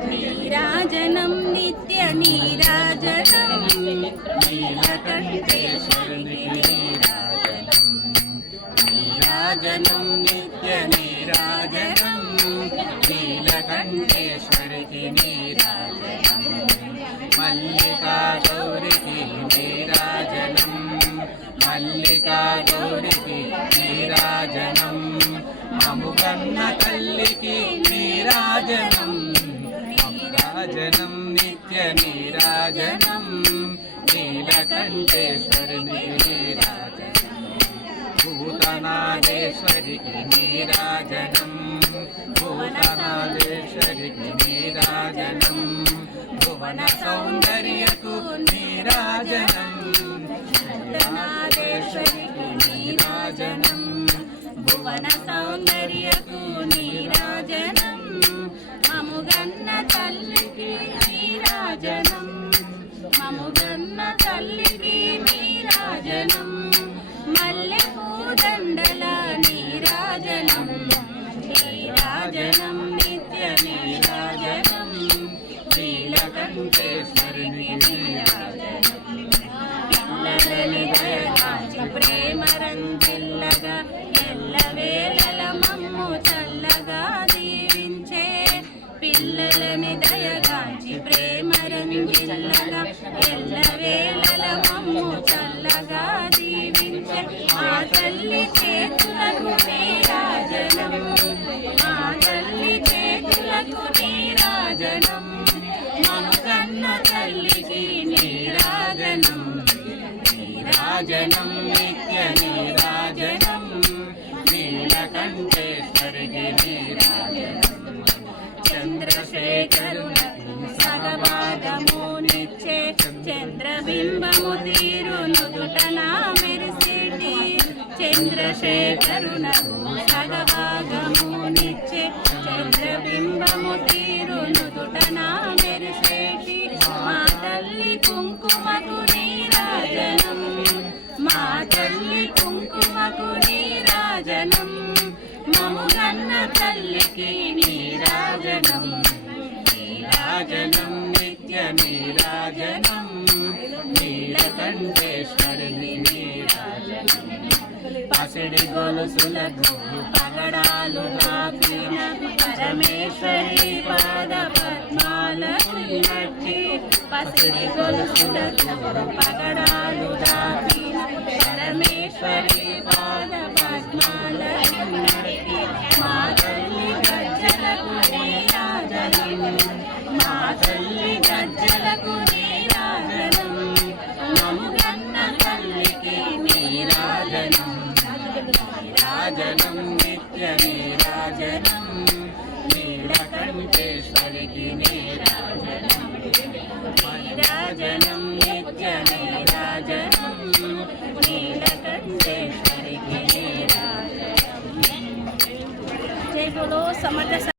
నీరాజనం నిత్య నీరాజనం నీలకంఠేశ్వరునికి నీరాజనం నీరాజనం నిత్య నీరాజనం నీలకంఠేశ్వరికి నీరాజనం మల్లికా గౌరికి నీరాజనం మల్లికా గౌరికి నీరాజనం మముగన్న తల్లికి నీరాజనం నీరాజనం నిత్య నీరాజనం నీలకంఠేశ్వరుని నీరాజనం భూతనాదేశ్వరికి నీరాజనం భూతనాదేశ్వరికి నీరాజనం భువన సౌందర్యకు నీరాజనం భూతనాదేశ్వరికి నీరాజనం భువన సౌందర్యకు నీరాజనం మముగన్న తల్లికి నీరాజనం మముగన్న తల్లికి నీరాజనం మల్లె పూదండల నీరాజనం నీరాజనం నిత్య నీరాజనం నీలకంఠేశ్వరుని నీరాజనం పిల్లలని దయగాచి ప్రేమరంజిల్లగా ఎల్లవేళల మమ్ము చల్లగా దీవించే పిల్లలని దయగాచి ప్రేమరంజిల్లగా ఎల్లవేళల మమ్ము చల్లగా దీవించే మా తల్లి చేతులకు నీరాజనం మా తల్లి చేతులకు నీరాజనం మముగన్న తల్లికి నీరాజనం నీరాజనం నిత్య నీరాజనం నీలకంఠేశ్వరికి నీరాజనం చంద్రశేఖరులకు సగభాగమునిచ్చే చంద్రబింబము తీరు నుదుటన మెరిసేటి చంద్రశేఖరులకు సగభాగమునిచ్చే చంద్రబింబము తీరు నుదుటన మెరిసేటి మా తల్లి కుంకుమకు నీరాజనం మా తల్లి కుంకుమకు నీరాజనం మముగన్న తల్లికి నీరాజనం నీరాజనం నిత్య నీరాజనం నీలకంఠేశ్వరుని నీరాజనం పసిడి గొలుసులకు పగడాలు నాపిన పరమేశ్వరి పాద పద్మాలకు నచ్చి పసిడి గొలుసులకు పగడాలు నాపిన పరమేశ్వరి పాద